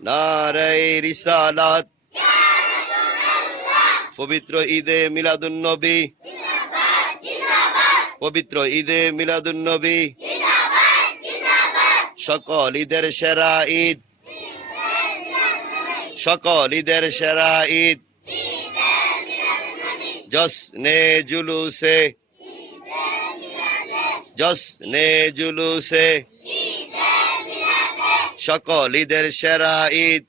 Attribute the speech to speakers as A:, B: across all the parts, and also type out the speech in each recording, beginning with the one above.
A: নারায় রিসালাত। পবিত্র ঈদে মিলাদুন্নবী পবিত্র ঈদে মিলাদুন্নবী সকল ঈদের সেরা ঈদ। সকল ঈদের সেরা ঈদ। জসনে জুলুসে। জসনে জুলুসে। সকল ঈদের সেরা ঈদ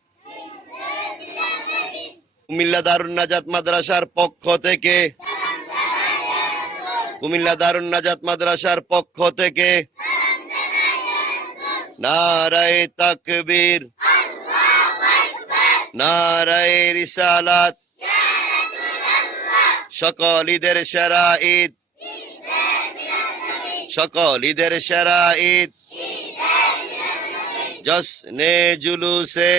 A: কুমিল্লা দারুণ নাজাত মাদ্রাসার পক্ষ থেকে। কুমিল্লা দারুণ নাজাত মাদ্রাসার পক্ষ থেকে। নারায় তাকবীর। নারায় রিসালাত। সকল ঈদের সেরা ঈদ সকল ঈদের সেরা ঈদ জসনে জুলুসে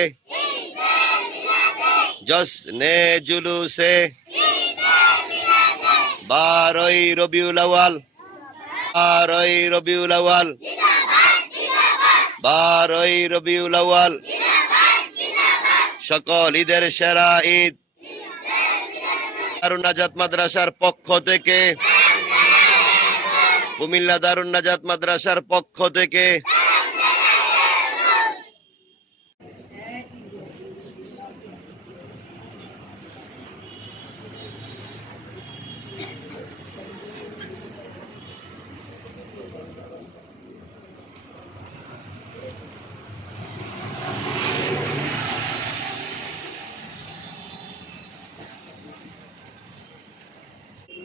A: জসনে জুলুসে বারোই রবিউল আওয়াল বারোই রবিউল আওয়াল বারোই রবিউল আওয়াল সকল ঈদের সেরা ঈদ দারুণ নাজাত মাদ্রাসার পক্ষ থেকে। কুমিল্লা দারুণ নাজাত মাদ্রাসার পক্ষ থেকে।